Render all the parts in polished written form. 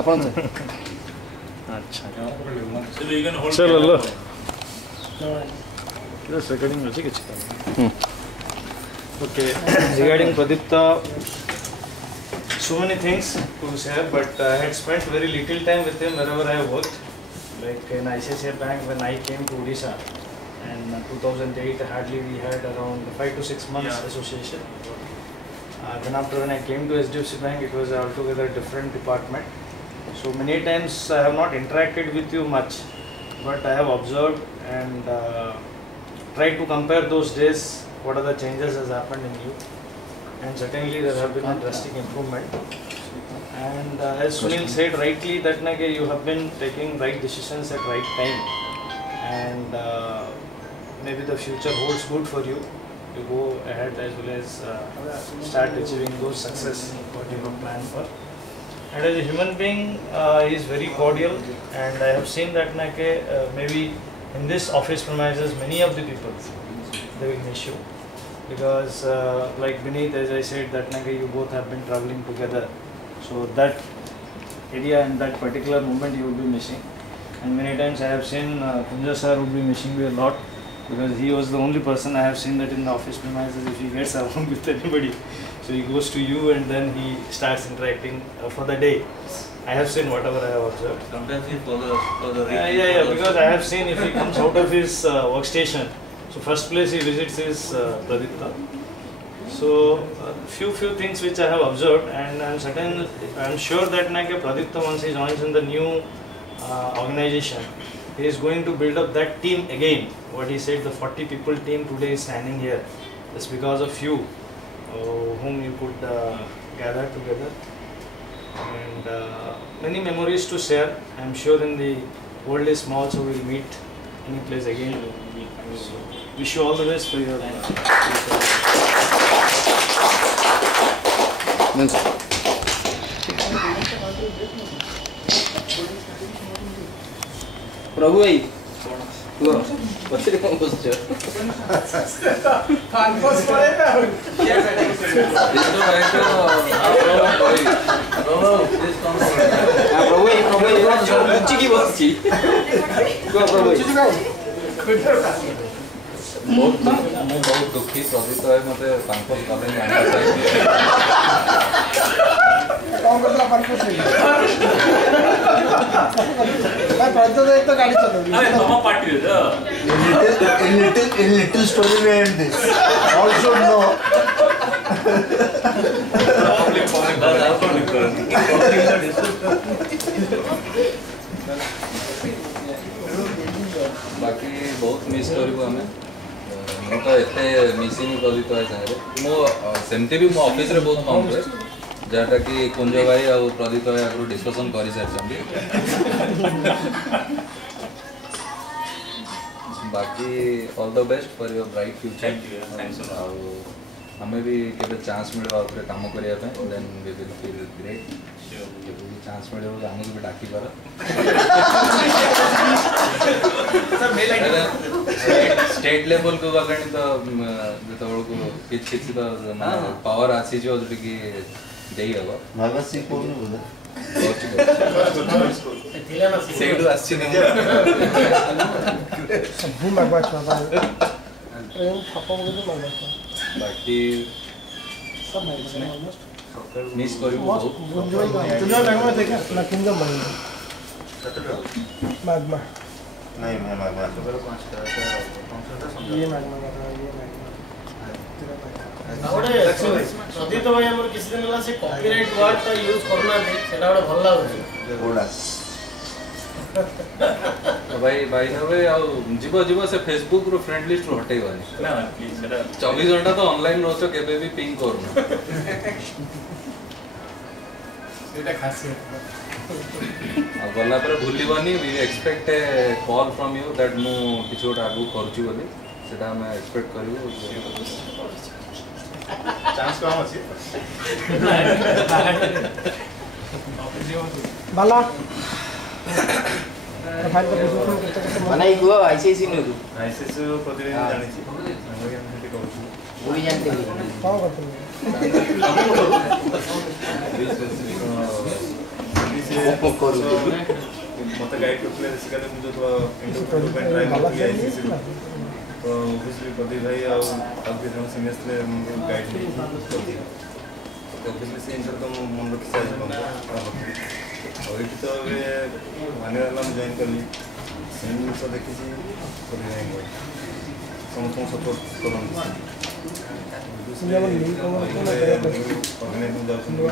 अपन अच्छा चलो लो just recording ଅଛି କିଛି okay regarding Pradipta so many things to share but I had spent very little time with him wherever I worked like in ICICI Bank when I came to Odisha and 2008 hardly we had around 5 to 6 months association then after when I came to HDFC Bank it was altogether different department so many times I have not interacted with you much but I have observed and tried to compare those days what are the changes has happened in you and certainly there have been a drastic improvement and as Sunil said rightly that you have been taking right decisions at right time and maybe the future holds good for you to go ahead as well as start achieving those success what you have planned for and as a human being he is very cordial and I have seen that maybe in this office premises many of the people they will miss you because like Beneath as I said that you both have been traveling together so that area and that particular moment you will be missing and many times I have seen Kunja sir would be missing you a lot because he was the only person I have seen that in the office premises if he gets along with anybody so he goes to you and then he starts interacting for the day. I have seen whatever I have observed. Sometimes he for the yeah, because I have seen if he comes out of his workstation, so first place he visits is Pradipta. So few things which I have observed, and I am sure that Pradipta once he joins in the new organization, he is going to build up that team again. What he said, the 40 people team today is standing here. It's because of you, whom you could gather together. And many memories to share. I am sure in the world is small, so we'll meet any place again. So, wish you all the best for your प्रभु भाई पछरे कौन बसछ कानपस पड़े ना क्या प्रभु ऊंची की बसछि बहुत दुखी प्रदीप है मते कानपस गले आना चाहिए कौन करता कानपस मैं पढ़ता तो एक तो गाड़ी चलो अरे तुम पार्टी हो in little story we end this all should know बाकी बहुत मिस करू हमें मु तो एते मिसिंग प्रदीप है सारे मो सेमते भी मो ऑफिस रे बहुत काम करे जाटा कि कुंज भाई और प्रदीप भाई आगु डिस्कशन करि सारछंदी बाकी all the best for your bright future हमें भी केबे चांस मिलबा ऊपर काम करिया पे then we will feel great केबे भी चांस मिले तो हमको भी डाकी करा sir mail ID state level को गलनी तो जतबळ को किछ तो पावर आसी जो कि देई हबो भगत सिंह कोन बोले सेडू आसी ने सब मगवा छवा ट्रेन छपा बोले मगवा बाकी सब मगवा मिस करू बहुत एंजॉय कर तुझा लगवा देखा ना किंगडम बन मगवा नहीं मैं मगवा ये मगवा ये मगवा गोटे प्रदीप भाई हमर किसी दिन होला से कॉपीराइट वर्ड ता यूज करना दे सेटा गोटे भल लागु गोड़ा तो भाई नवे आ जीवो से फेसबुक रो फ्रेंड लिस्ट रो हटे गनी ना प्लीज सेटा 24 घंटा तो ऑनलाइन रोचो केबे भी पिंग करू सेटा खासियत अब गला पर भूलिबनी we expect a call from you that मु किछोट आगु करछु बोली सेटा हम एक्सपेक्ट करियो चांस कम अछि बाला माने को आईसीआईसी नु आईसीएस प्रतिदिन जानि छी हम के सेठी कहू वो भी जानते हैं कौन करते हैं ମୋତେ ଗାଇଡ଼ କରିଥିଲେ ବେସିକାଲି ମୁଁ ଯେଉଁ ଇଣ୍ଟରଭ୍ୟୁ ପାଇଁ ଟ୍ରାଏ କରୁଥିଲି ଆଇସିସିରୁ ତ ଅବଭିୟସଲି ପ୍ରଦୀପ ଭାଇ ଆଉ କିଛି ଜଣ ସିନିୟର୍ସ ଥିଲେ ଗାଇଡ଼ କରିଥିଲି ଅବଭିୟସଲି ସେ ଜିନିଷରେ ତ ମୁଁ ମନେ ରଖି ସାରିଛି ଆଉ ଏଇଠି ତ ଏବେ ମାନିବାର ହେଲା ମୁଁ ଜଏନ୍ କଲି ସେ ଜିନିଷ ଦେଖିଛି ପ୍ରଦୀପ ଭାଇ ସମସ୍ତଙ୍କୁ ସପୋର୍ଟ କରନ୍ତି ଅର୍ଗାନାଇଜିଂ ଯାଉଛନ୍ତି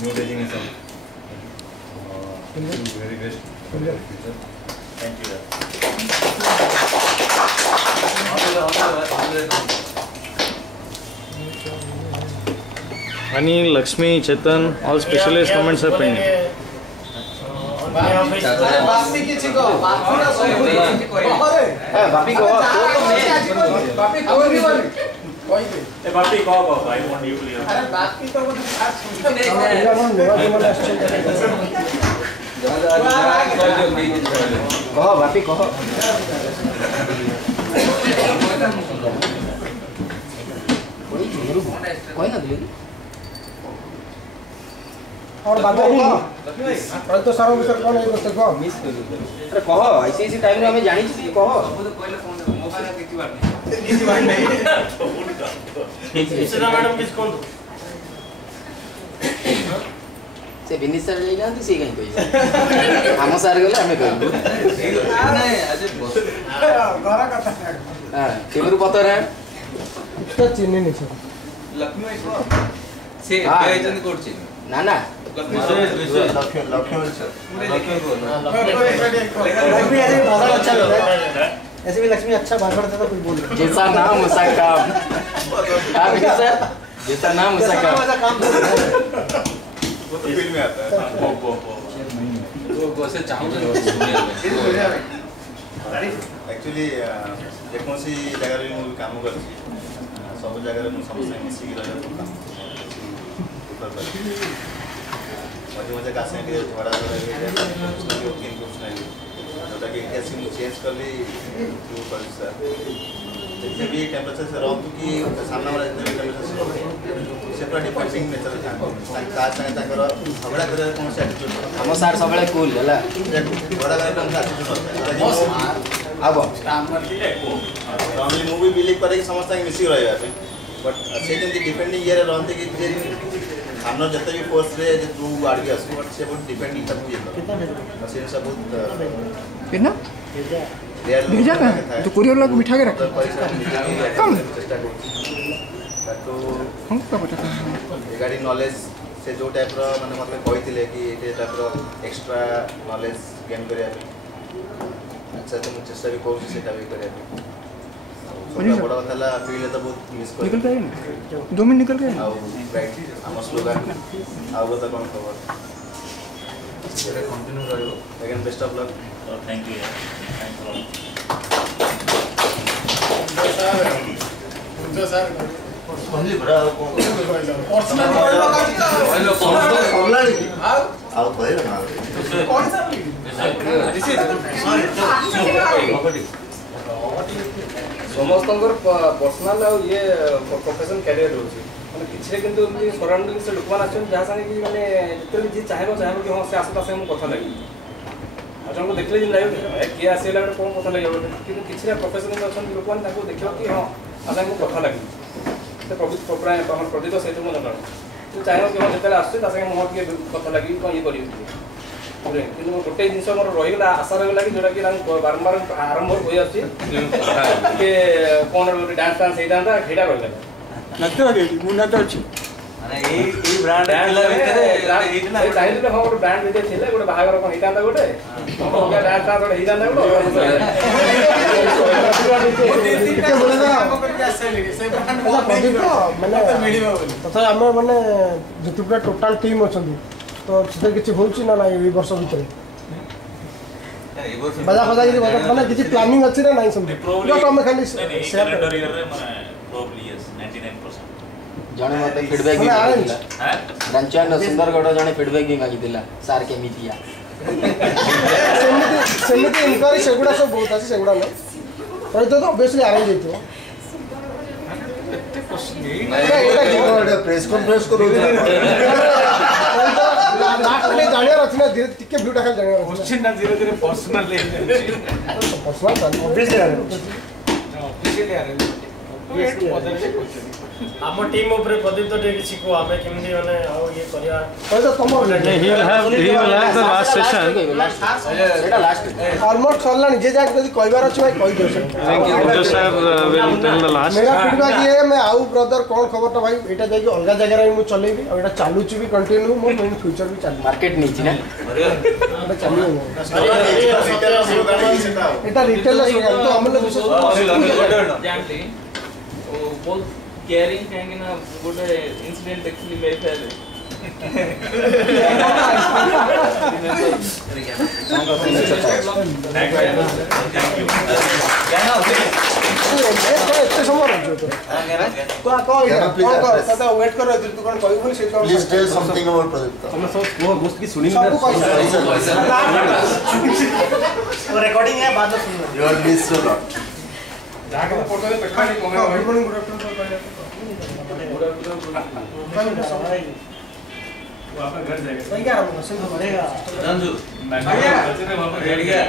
new designation very best for your future. Thank you. Anil, Lakshmi, Chetan, all specialist comments are pending. Bapi call, I want you to hear. कह बापी कह और बाबू तो सारा विषय कौन है दोस्त कह मिस अरे कह आईसीआईसी टाइम रे हमें जानि छी कह किसी बात नहीं सुना मैडम किस कौन से बिनिस सर ले ना से कहीं कोई हम सर गले हमें कोई नहीं आज घर कथा हां केबरु पतो रे तो चिन्ह नहीं सर लक्ष्मी से बेजन कोड ना ना ऐसे भी लक्ष्मी अच्छा भाषण देता कुछ बोल जैसा नाम वैसा काम सर जैसा नाम वैसा काम वो तो फील्ड में आता है वो वैसे चाहूँ एक्चुअली जेकोसी जगह मैं काम कर सब जगह समस्त मिसिक रहा मजे मजे का झगड़ा जोटा कि चेंज कली सर जितने भी टेम्परेचर से रहतु कि सामना वाला जितने भी टेम्परेचर से रहतु से पूरा डिफेंडिंग नेचर था संगे झगड़ा करे कौन सा एटीट्यूड हम सर सब कूल है झगड़ा करे कौन सा एटीट्यूड अब नॉर्मली मूवी बिलीव करे कि समस्त मिसिक रहा बट से डिफेंडिंग ये रहते कि सामने जिते भी फोर्स रे तू आड़ के आसू बट से बहुत डिफेंडिंग करती है से सब बहुत कितना भेजा का तो कुरियर लोग बिठा के रख कम चेष्टा करती तो हम का पता रिगार्डिंग नॉलेज से जो टाइप रो माने मतलब कहिथिले कि ए टाइप रो एक्स्ट्रा नॉलेज गेन करिया अच्छा तो मैं चेष्टा भी करूँ सेटा भी करिया बड़ा वाला फील है तो बहुत मिस कर निकल गए ना 2 मिनट निकल गए आउ राइट हम स्लोगन आउ बता कौन खबर सेटा कंटिन्यू रहियो again best of luck thank you thanks a lot sir समझी बड़ा को पर्सनल आओ भाई ना कौन सा समस्त पर्सनाल आ ये प्रोफेशन कैरियर रोचे माने किछरे किंतु सराउंडिंग से लोक मान आछन जहा संगे कि माने जितने जी चाहेबो कि हां से आसता से हम कथा लागि अच्छा को देखले दिन लाइव के आसेला कोन कथा लागि किंतु किछरे प्रोफेशन में अछन लोक मान ताको देखियो कि हां आसा हम कथा लागि तो प्रभु प्राय हमर प्रदीप सहित मु जान तो चाहेबो कि हम जेतले आछे ता संगे मोर के कथा लागि को ये करियो पूरे किंतु गोटे जिनस मोर रहिला आशा रहिला कि जोटा कि बारंबार आरंभ होई आछि के कोन गोटे डांस डांस हेदांता खेडा रहिला नतो रे मुना तो अछि माने ए ब्रांड किला भितरे एइतना चाहि हम गोटे ब्रांड भितरे थिले गोटे बाहागर कोन हेदांता गोटे हम डांस डांस गोटे हेदांता गोटे के बोलना काम करके आसेली से ब्रांड माने मिलिबा बोली तथा हम माने जति पूरा टोटल टीम अछंदी तो से किछि होउची ना ए वर्ष भितरे बजा बजा कि बजा माने किछि प्लानिंग अछि ना नहीं समझ जो हम खाली कैलेंडर ईयर रे माने प्रोबब्ली यस 99% जने मते फीडबैक भी दिला हैं रंचन सुंदरगढ़ जने फीडबैक भी मागी दिला सार के मितिया सेमिति इनक्वायरी सेगुडा सब बहुत अछि सेगुडा नै पर तो ऑब्वियसली अरेंज हेतो प्रेस कॉन्फ्रेंस को रोज लास्ट में जानिया ଅଛି ନା ଧୀରେ ଟିକେ ବ୍ଲୁଟା ଖାଲି ଜାଣିବାର ଅଛି क्वेश्चन ना धीरे धीरे पर्सनल ले पर्सनल ऑब्वियसली ऑफिशियली आ रहे ଆମ ଟିମ୍ ଉପରେ ପ୍ରଦୀପ ତ ଟିକେ କିଛି କୁହ ଆମେ କେମିତି ମାନେ ଆଉ ଇଏ କରିବା ତ ତମ he will have the last session almost सरलानी जे जाक जदी कहबार अछि भाई कहि दो Kunjo sir will tell the last मेरा फीडबैक ये मैं आउ ब्रदर कोन खबर तो भाई एटा जाई कि अलगा जगह रे मु चलेबी और एटा चालूची भी कंटिन्यू मो इन फ्यूचर भी चालू मार्केट नीचे ना एटा चालू एटा रिटेल तो हमने विशेष जानते बहुत केयरिंग कहेंगे ना गुड इंसिडेंट एक्चुअली मेरे फेयर वेट कर तू कौन कहू से Please tell something about Pradipta. Recording है बाद में सुनना You are missed a lot. ଯାହାକୁ ପଡୁଥିଲେ ପେଖାଣି गुड मॉर्निंग गुड वो आपका घर जाएगा सही क्या रहा मशीन बनेगा रंजू भैया रेडी गया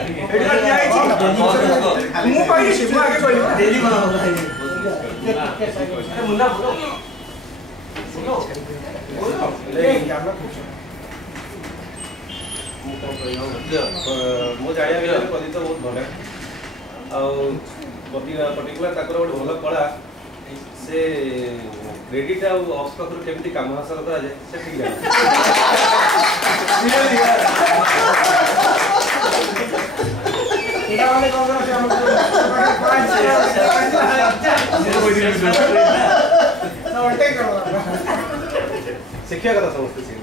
ମୁଁ କହିଲି ମୁଁ ଆगे କହିଲି डेली बना मुन्ना बोलो बोलो ले जाना कुछ ମୁଁ ଜାଣିବା ଭିତରେ ପ୍ରଦୀପ ବହୁତ ଭଲ ଆଉ पर्टिकुलर ତାଙ୍କର ଗୋଟେ ଭଲ କଳା ସେ କ୍ରେଡିଟ୍ ଆଉ ଅଫ୍ ପାଖରୁ କେମିତି କାମ ହାସଲ କରାଯାଏ ସେ ଠିକ୍ ଜାଣେ ଏଟା ମାନେ କଣ ଅଛି ଆମର ଶିଖିବା କଥା ସମସ୍ତେ ସେ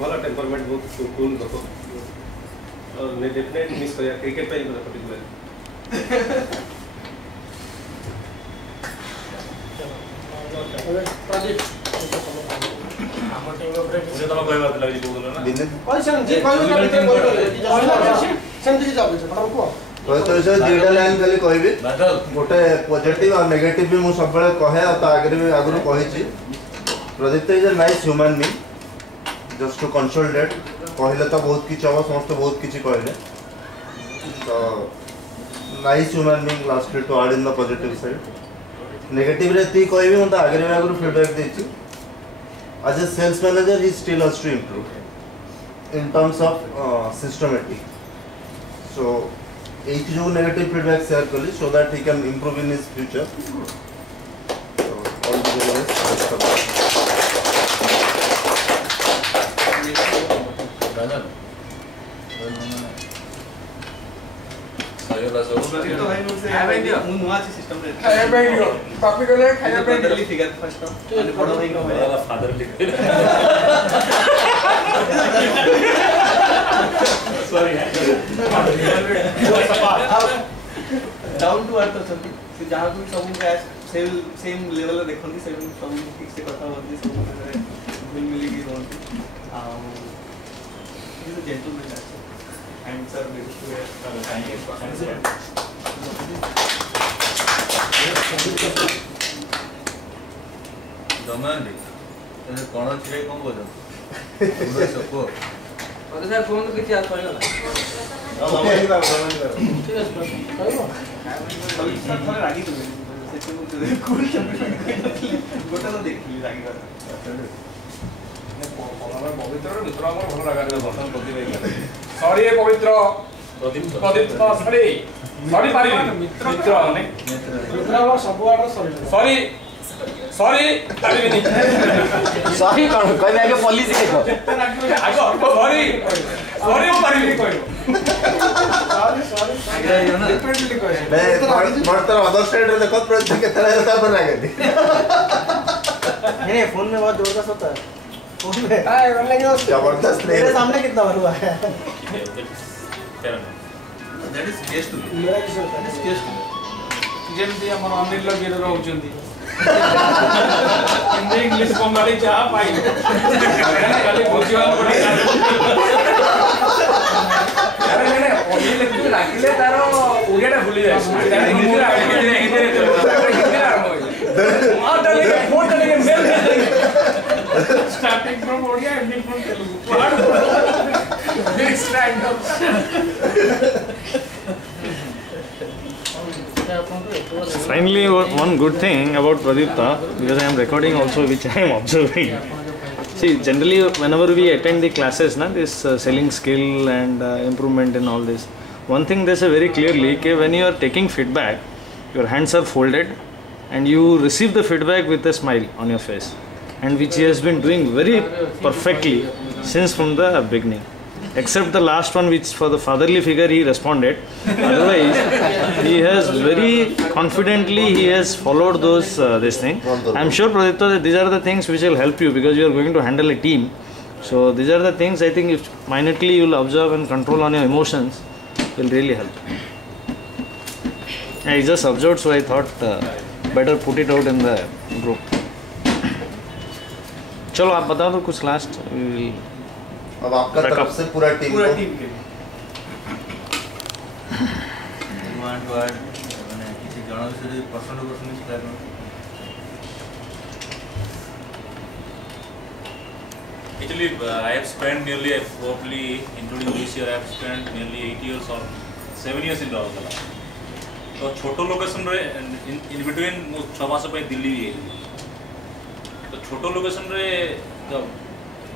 ଭଲ ଟେମ୍ପରମେଣ୍ଟ ବହୁତ କୁଲ୍ ଲୋକ और मैं डेफिनेटली मिस कर क्रिकेट पे पर्टिकुलर ଆମ ଟିମ୍ ଉପରେ କିଛି ତମ କହିବା ଥିଲା ଯେ କହୁଥିଲ ନା Dinesh, କହିସନ୍ ଯେ କହିବେ ତା ଭିତରେ କହିବେ ସେମିତି କିଛି ଯାଉଛି ତମ କୁହ तो इसे दुईटा लाइन खाली कहबी बादल गोटे पॉजिटिव और नेगेटिव भी मु सब बेले कहे और ता आगे भी आगु कहिछि Pradipta is a nice human being just to consolidate कहले तो बहुत किछ अब समस्त बहुत किछ कहले तो nice human being last to add in the positive side negative रे ती कहबी हम तो आगे भी आगु फीडबैक देछि as a sales manager he still has to improve in terms of systematic so एक जो नेगेटिव फीडबैक शेयर करी so that he can improve in his future all the best Badal सही वाला सब तो भाई मुझसे खाया भाई दियो मु नुआ सिस्टम रे खाया पे दियो कॉपी करले खाया पे दिल्ली फिगर फर्स्ट टाइम बड़ भाई को वाला फादर लिख सॉरी डाउन टू अर्थ अछंती से जहां को सब सेम लेवल देखंती सेम सब ठीक से कथा होती सब मिल मिली की रहती is a gentleman and sir wish to दमन कोन छिरे कोन बोल सको अरे सर फोन तो किसी आज पड़ेगा ना सर थोड़े रागी तो गोटे तो देखली रागी कर पवित्र मित्र हमर भल लगा बसन प्रति भाई सॉरी ए पवित्र प्रदीप सॉरी सॉरी पारी मित्र माने मित्र हमर सब आडर सॉरी सॉरी पारिबिनी सही कौन कहबे आगे पॉलिसी देखो आगो सॉरी सॉरी वो पारिबिनी कहलो डिफरेंटली कहे मैं मरता अदर साइड रे देखो प्रोजेक्ट के तरह रहता पर लगे नहीं फोन में बहुत जबरदस्त होता है फोन में हाय बनने के जबरदस्त मेरे सामने कितना बार हुआ है दैट इज केस टू मेरा किसी होता है जेमती हमर अनिल वीर रहउचंती हिंदी इंग्लिश बंगाली चाह पाई खाली बुझिवाल पड़े अरे मैंने ओली लेकिन राखिले तारो ओडियाटा भूली जाय तारे हिंदी आरंभ होई और डालेंगे फोन डालेंगे mail starting from Odia, ending from Telugu. Very random. Finally, one good thing about Pradipta, because I am recording also, which I am observing. See, generally, whenever we attend the classes, this selling skill and improvement in all this, one thing they say very clearly, when you are taking feedback, your hands are folded and you receive the feedback with a smile on your face, and which he has been doing very perfectly since from the beginning. Except the last one, which for the fatherly figure he responded. Otherwise, he has very confidently followed those this thing. I am sure, Pradipta, that these are the things which will help you, because you are going to handle a team. So these are the things I think if minutely you will observe and control on your emotions, will really help. I just observed, so I thought better put it out in the group. चलो आप बताओ तो कुछ last अब आपका तरफ से पूरा टीम के लिए वांट वाट माने किसी जण विषय personal question start Actually, I have spent nearly, probably including this year, I have spent nearly 8 years or 7 years in Raurkela. तो छोटो लोकेशन रे in between मु 6 मास पे दिल्ली गई. तो छोटो लोकेशन रे the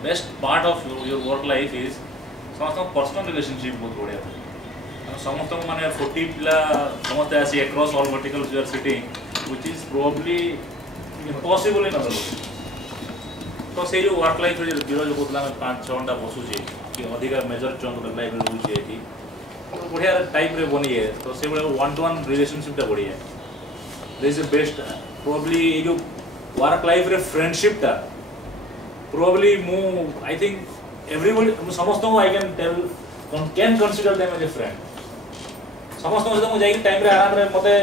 best part of your work life is समस्त personal relationship बहुत बढ़िया. समस्त माने 40 पिला समस्त ऐसे across all verticals you are sitting, which is probably impossible in other locations. तो से जो वर्क लाइफ रे बिरोज कोतला में 5-6 घंटा बसु जे कि अधिक मेजर चंक लाइफ रे होई जे कि बढ़िया टाइप रे बनी है. तो से बड़े 1-to-1 रिलेशनशिप टा बढ़िया है. दिस इज बेस्ट प्रोबब्ली जो वर्क लाइफ रे फ्रेंडशिप टा प्रोबब्ली मु आई थिंक एवरीबॉडी समस्त को I can consider them as a friend. समस्त को मु जाई टाइम रे आराम रे मते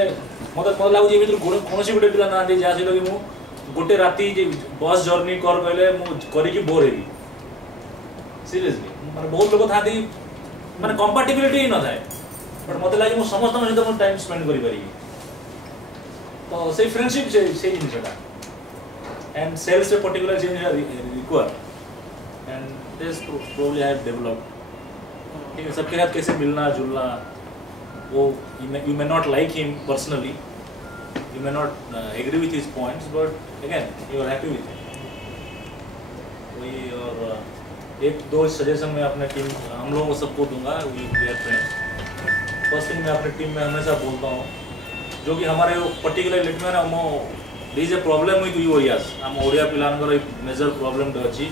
लागु जे भीतर कोनोसी गुटे पिला ना दे जा से लगे मु गोटे राती जे बस जर्नी कर कहले मु करी की बोर हेली. सीरियसली माने बहुत लोग थाती माने कंपैटिबिलिटी ही न थाए, बट मते लागे मु समस्त को सहित टाइम स्पेंड करि पारी. तो से फ्रेंडशिप से जिनसटा and sales a particular change require, and this probably I have developed. ठीक है, सबके साथ कैसे मिलना जुलना, वो you may not like him personally, you may not agree with his points, but again you are happy with him. वही और एक दो सजेशन मैं अपने टीम हम लोगों को सबको दूंगा. we are friends. First thing मैं अपने टीम में हमेशा बोलता हूँ, जो कि हमारे पर्टिकुलर लिट में ना मो there is a problem with you Orias. I'm Oria pilanଙ୍କର major problem ଟା ଅଛି,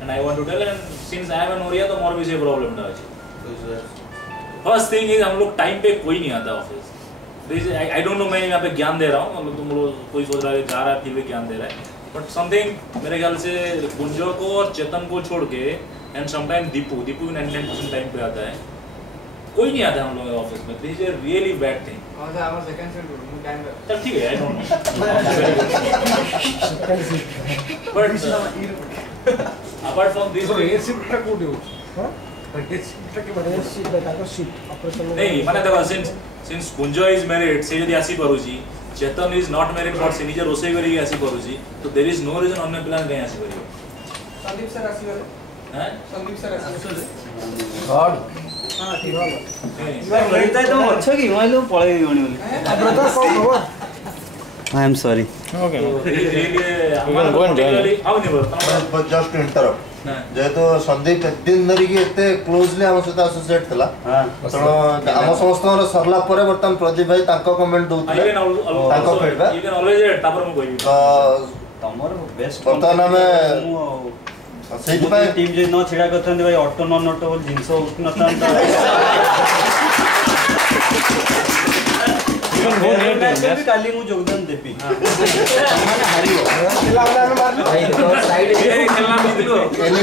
and I want to tell, and since I am an Oria तो मोर भी से problem टा अछि. First thing is हम लोग टाइम पे कोई नहीं आता ऑफिस. I don't know, मैं यहाँ पे ज्ञान दे रहा हूँ, मतलब तुम लोग कोई सोच रहा है जा रहा है फिर भी ज्ञान दे रहा है, बट समथिंग मेरे ख्याल से गुंजो को और चेतन को छोड़ के एंड समटाइम दीपू 99% टाइम पे आता है, कोई नहीं आता हम लोग ऑफिस में. This is a really bad thing. Our second shift time चल ठीक है, I don't know, but apart from this ये शिफ्ट टा कोड हो हां ये शिफ्ट के बड़े शिफ्ट ताको शिफ्ट ऑपरेशन नहीं माने देखो सिंस कुंजो इज मैरिड से यदि आसी परुची, चेतन इज नॉट मैरिड बट से निजे रोसई करी के आसी परुची, तो देयर इज नो रीजन अन्य प्लान कहीं आसी परियो. संदीप सर आसी वाले हैं, संदीप सर आसी गॉड हां ठीक है लड़ता है तो अच्छा की मैं तो पळे गणी बोली ब्रदर कौन हो. I am sorry. Okay just interrupt जेहेतु संदीप दिन धरिकी एते क्लोजली हम सहित एसोसिएट थला, तेणु आम समस्त सरला परे बर्तमान प्रदीप भाई तांको कमेंट दउतले तांको फीडबैक यू कैन ऑलवेज तापर मु कहबी तमर बेस्ट बर्तमान हमें सेहि भाई टीम जे न छिड़ा करथन भाई ऑटो नॉन ऑटो बोल जिंस उठ न तांता काली मु योगदान देबी माने हारियो पिला वाला मारलो भाई तो साइड खेलना मिललो खेले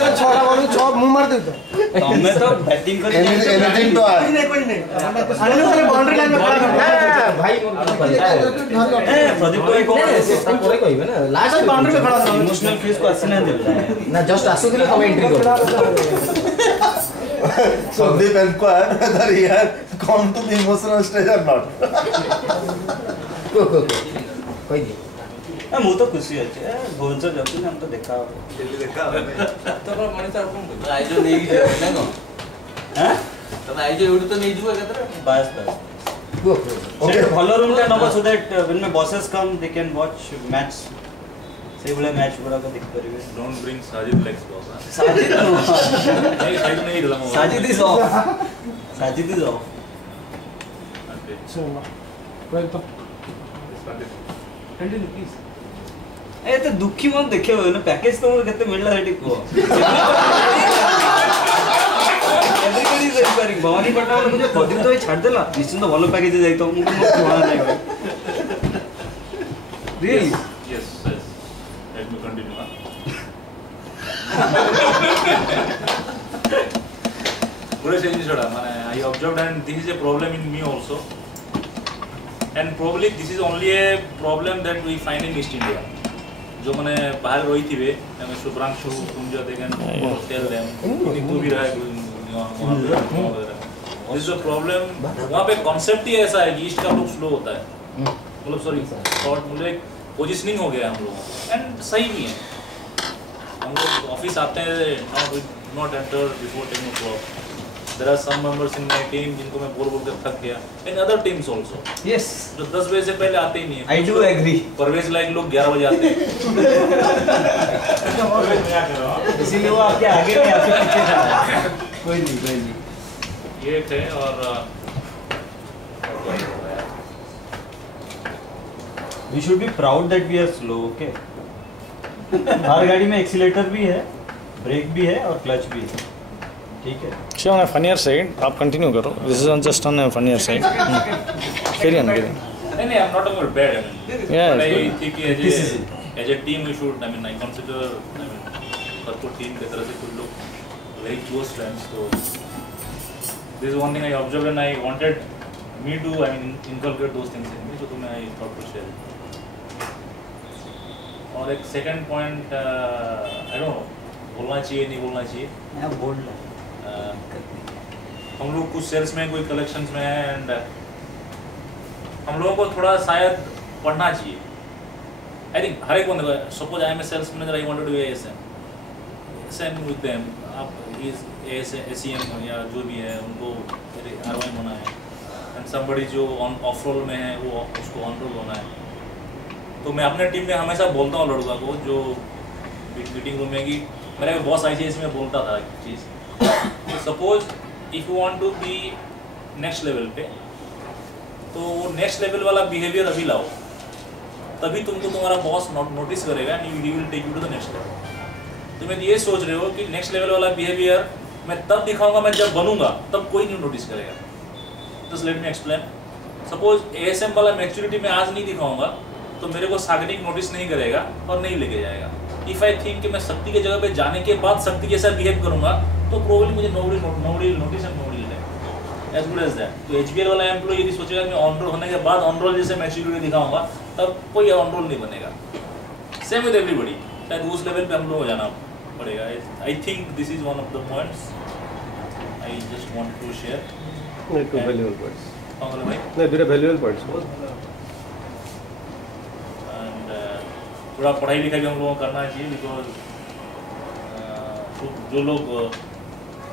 तो छोरा वाला छो मुंह मार दे तो तमे तो बैटिंग कर एनीथिंग टू ऐड कोई नहीं अरे वाले बाउंड्री लाइन में खड़ा कर भाई ए प्रदीप भाई को सिस्टम पूरे कहबे ना लास्ट बाउंड्री में खड़ा कर इमोशनल फेस को असना देला ना जस्ट आसुदिले तमे एंट्री कर. Sandeep inquired whether he had come to the emotional stage or not. कोई नहीं ମୁଁ ତ ଖୁସି ଅଛି ଭୁବନେଶ୍ୱର ଯାଉଛନ୍ତି ଆମେ ତ ଦେଖା ହବ ଡେଲି ଦେଖା ହବ ତୋର ମଣିଷ ଆଉ କଣ କରିବ ଆଇଜ ନେଇକି ଯିବ ନା କଣ ହାଁ ତମେ ଆଇଜ ଏଉଠୁ ତ ନେଇଯିବ ଏକାଥରେ ବାସ୍ ओके ଭଲ ରୁମ୍ ଟା ନବ so that when my bosses come they can watch match ସେଇ ଭଳିଆ ମ୍ୟାଚ୍ ଗୁଡାକ ଦେଖିପାରିବେ don't bring Sajid legs boss Sajid नहीं साजिद नहीं दिला मैं Sajid is off Sajid is off चलो वेल तो कंटिन्यू प्लीज ए तो दुखी मन देखे हो ना पैकेज तो मोर केते मिलला हेटी को everybody is repairing Bhavani Patnaik मुझे प्रदीप तो छाड़ देला निश्चित भलो पैकेज जाई तो मुझे मत सुना नहीं भाई really yes let me continue पूरे से छोड़ा माने I observed and this is a problem in me also and probably this is only a problem that we find in east India जो मैंने बाहर रही थी मैं Shubhranshu Kunj they can tell them तू भी रहा है दिस इज अ प्रॉब्लम वहां पे कांसेप्ट ही ऐसा है कि ईस्ट का लोग स्लो होता है मतलब सॉरी थॉट मतलब पोजीशनिंग हो गया हम लोग एंड सही नहीं है हम लोग ऑफिस आते हैं not enter before 10 o'clock there are some members in my team जिनको मैं बोल के थक गया in other teams also yes जो 10 बजे से पहले आते ही नहीं है I do agree Parvez like लोग 11 बजे आते हैं इसीलिए वो आपके आगे नहीं आपके पीछे था कोई नहीं ये थे और we should be proud that we are slow okay हर गाड़ी में एक्सीलेटर भी है ब्रेक भी है और क्लच भी है ठीक है on a funnier side आप कंटिन्यू करो this is just on a funnier side carry on नहीं I'm not talking about bad yeah but I think as a team we should I consider सबको team की तरह से कुछ लोग very close friends so this is one thing I observed and I wanted me to inculcate those things in me so I thought to share और एक second point I don't no बोलना चाहिए नहीं बोलना चाहिए मैं बोल रहा हम लोग कुछ सेल्स में कोई कलेक्शंस में है एंड हम लोगों को थोड़ा शायद पढ़ना चाहिए आई थिंक हर एक बंदे को suppose I am a sales manager I wanted to be ASM with them आप इज एसीएम या जो भी है उनको आरओआई होना है एंड समबडी जो ऑन ऑफ रोल में है वो उसको ऑन रोल होना है तो मैं अपने टीम में हमेशा बोलता हूँ लड़का को जो मीटिंग रूम में कि मेरा बॉस आईसीएस में बोलता था एक चीज़ suppose if you want to be next level पे तो वो नेक्स्ट लेवल वाला बिहेवियर अभी लाओ तभी तुमको तुम्हारा बॉस नोटिस करेगा and he will take you to the next level. तुम ये सोच रहे हो कि नेक्स्ट लेवल वाला बिहेवियर मैं तब दिखाऊंगा मैं जब बनूंगा तब कोई नहीं नोटिस करेगा। Just let me explain suppose ASM वाला मैच्योरिटी में आज नहीं दिखाऊंगा तो मेरे को सागनिक नोटिस नहीं करेगा और नहीं लेके जाएगा। इफ आई थिंक कि मैं शक्ति के जगह पे जाने के बाद शक्ति जैसा बिहेव करूंगा तो प्रोबब्ली मुझे नोबडी नोटिस एंड नोबडी लेगा एज गुड एज दैट। तो एचबीएल वाला एम्प्लॉय यदि सोचेगा मैं ऑन रोल होने के बाद ऑन रोल जैसे मैच्योरिटी दिखाऊंगा तब कोई ऑन रोल नहीं बनेगा। सेम विद एवरीबॉडी शायद उस लेवल पे हम लोग हो जाना पड़ेगा। I think this is one of the points I just want to share. Two valuable points भाई नहीं दुटा वैल्यूएबल पॉइंट्स थोड़ा पढ़ाई लिखाई भी हम लोगों को करना चाहिए बिकॉज जो लोग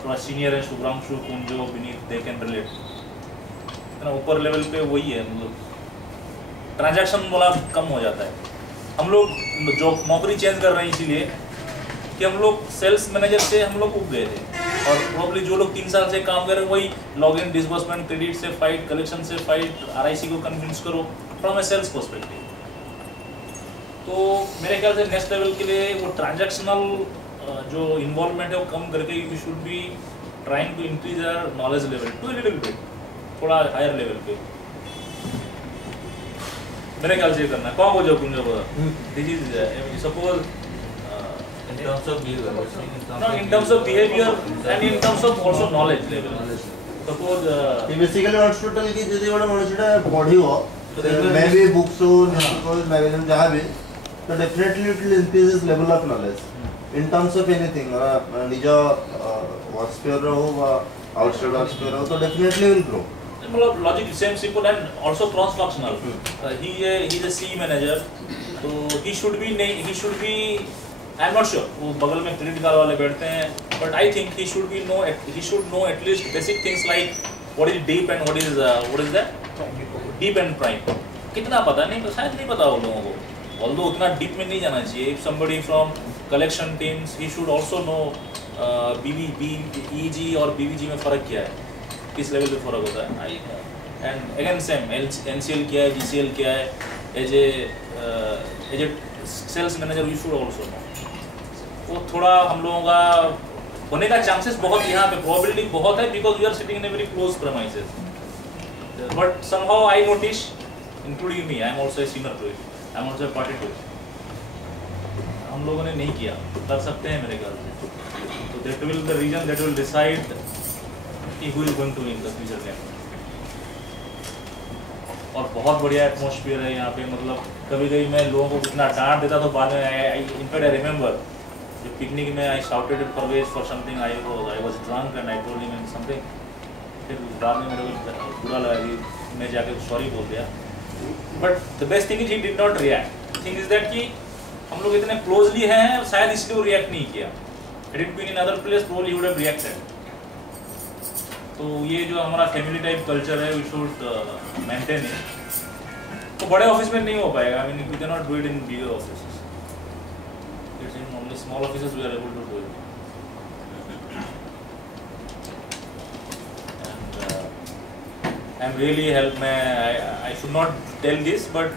थोड़ा सीनियर है Shubhranshu Kunjo Vineet they can relate है ना। ऊपर लेवल पे वही है मतलब ट्रांजैक्शन वाला कम हो जाता है। हम लोग जो नौकरी चेंज कर रहे हैं इसीलिए कि हम लोग सेल्स मैनेजर से हम लोग उग गए थे और प्रॉब्ली जो लोग 3 साल से काम कर रहे हैं वही लॉगिन डिसबर्समेंट क्रेडिट से फाइट कलेक्शन से फाइट आरआईसी को कन्विंस करो फ्रॉम ए सेल्स पर्सपेक्टिव। तो मेरे ख्याल से नेक्स्ट लेवल के लिए वो ट्रांजैक्शनल जो इन्वॉल्वमेंट है वो कम करके you should be trying to increase our knowledge level to little bit थोड़ा हायर लेवल पे मेरे ख्याल से करना है। कौन बोल जाओ Kunj this is suppose in terms of behavior in terms of behavior and in terms of also knowledge level suppose basically what's to tell कि जदी बडा मनुष्यटा पढियो मे बी बुक्स हो न्यूज़पेपर मैगजीन जहां भी तो definitely it will increase his level of knowledge in terms of anything निज वर्क स्फीयर हो वा आउटसाइड वर्क स्फीयर हो तो डेफिनेटली विल ग्रो। मतलब logic same simple and also cross functional he is a C manager तो he should be I am not sure, वो बगल में क्रेडिट कार्ड वाले बैठते हैं, but I think he should know at least basic things like what is deep and what is that deep and prime. कितना पता नहीं, तो शायद नहीं पता वो लोगों को, ऑल्दो उतना डीप में नहीं जाना चाहिए। If somebody from collection teams he should also know BEG और BVG में फ़र्क क्या है, किस लेवल पे फ़र्क होता है। एंड अगेन सेम NCL क्या है, GCL क्या है, as a sales manager you should also know. वो थोड़ा हम लोगों का होने का चांसेस बहुत, यहाँ पे प्रोबेबिलिटी बहुत है, because we are sitting in a very close premises. But somehow I notice, including me, I am also a senior to it, I am also a party to it. हम लोगों ने नहीं किया, कर सकते हैं मेरे ख्याल से। तो that will the reason that will decide कि who is going to win the future game. और बहुत बढ़िया एटमॉस्फेयर है यहाँ पे, मतलब कभी कभी मैं लोगों को इतना डांट देता तो बाद में इनफैक्ट आई रिमेंबर जो पिकनिक में I shouted at Parvez for something, I was drunk and I told him something. फिर बाद में मेरे को बुरा लगा कि मैं जाके सॉरी बोल दिया, but the best thing is he did not react. Thing is that कि हम लोग इतने क्लोजली हैं, शायद इसलिए वो रिएक्ट नहीं किया। It been in other place probably he would have reacted. तो ये जो हमारा फैमिली टाइप कल्चर है, वी शुड मेंटेन इट। तो बड़े ऑफिस में नहीं हो पाएगा, I mean we can not do it in bigger office, it's in only small offices we are able to do it. I am really help मैं I should not tell this, but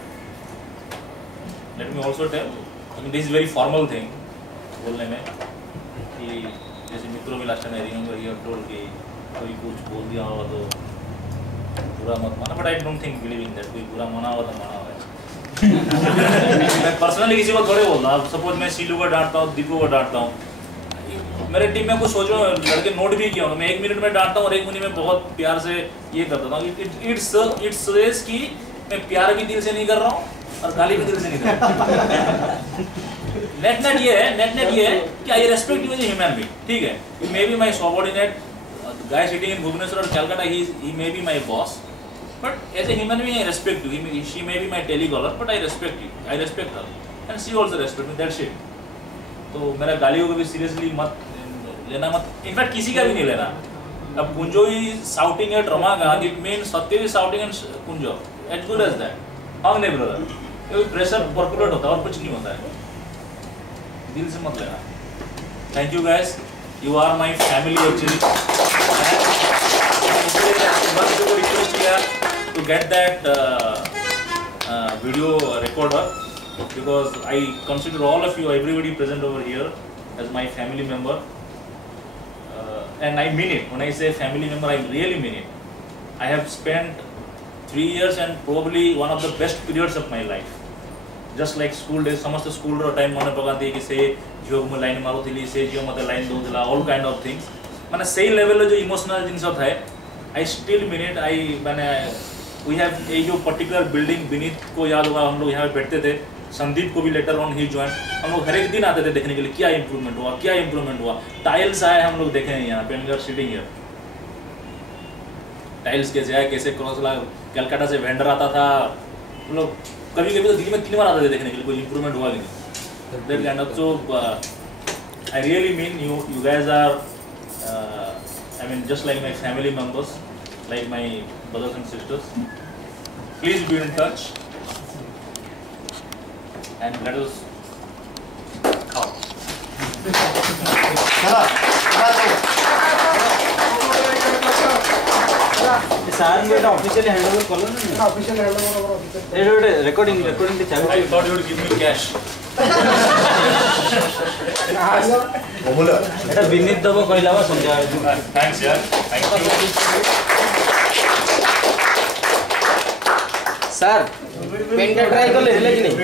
let me also tell, I mean this is very formal thing बोलने में, कि जैसे मित्रों में last time I remember he have told कि कोई कुछ बोल दिया होगा तो बुरा मत माना, but I don't think believing that कोई बुरा माना होगा तो माना होगा। मैं पर्सनली किसी को थोड़े बोलता हूँ, सपोज मैं सीलू को डांटता हूँ, दीपू को डांटता हूँ, मेरे टीम में कुछ सोचो लड़के नोट भी किया होगा, मैं 1 मिनट में डांटता हूँ और 1 मिनट में बहुत प्यार से ये करता हूँ। इट्स सेज कि मैं प्यार भी दिल से नहीं कर रहा हूँ और गाली भी दिल से नहीं कर रहा हूँ। नेट ये है कि I respect you as a human being, ठीक है। You may be my subordinate guy sitting in Bhubaneswar or Calcutta, he may be my boss, but as a human being I respect you. She may be my telecaller, but I respect you. I respect her, and she also respect me. That's it. तो मेरा गालियों को भी seriously मत लेना, मत in fact किसी का भी नहीं लेना। अब कुंजो ही शाउटिंग है ड्रामा का, it mean Satya is shouting and Kunjo as good as that. हाँ नहीं ब्रदर, ये प्रेशर पर्कुलेट होता है और कुछ नहीं होता है, दिल से मत लेना। Thank you guys, you are my family actually. Request किया to get that video recorder, because I consider all of you, everybody present over here, as my family member, and I mean it. When I say family member, I really mean it. I have spent 3 years and probably one of the best periods of my life. Just like school days, समस्त school रो time मने पकाती है कि से जो मैं line मारो थी, से जो मते line दो दिला, all kind of things. मैंने सही level जो emotional जिन्स होता है, I still mean it. We have ये जो particular building beneath को याद होगा, हम लोग यहाँ पे बैठते थे, संदीप को भी लेटर ऑन ही ज्वाइन, हम लोग हर एक दिन आते थे देखने के लिए क्या इम्प्रूवमेंट हुआ। टाइल्स आए, हम लोग देखे हैं यहाँ पे, we are sitting here. Tiles कैसे आए, कैसे क्रॉस लगा, कलकत्ता से वेंडर आता था, हम लोग कभी कभी तो दिल्ली में 3 बार आते थे देखने के लिए, कोई इम्प्रूवमेंट हुआ कि नहीं। That kind of, so I really mean you guys are, I mean just like my family members, like my brothers and sisters. Please be in touch and let us count. सार बेटा officially handover कर लो ना, official handover recording I thought you would give me cash. এটা বিনীত দেব কইলা বা Sanjay. Thanks yaar, thank you. sir पेनटा try करले हेले कि नहीं,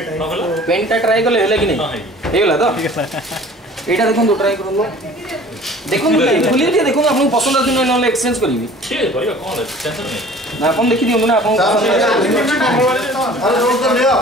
पेनटा ट्राई करले हेले कि नहीं, हे गेला तो एटा देखो तो ट्राई करो, देखो खुली दिए, देखो आपन पसंद आछन न ले एक्सचेंज करबी, ठीक है करियो, कोन है टेंशन नहीं ना, आपन देखि दियो ना आपन पसंद। अरे रोक कर लिया।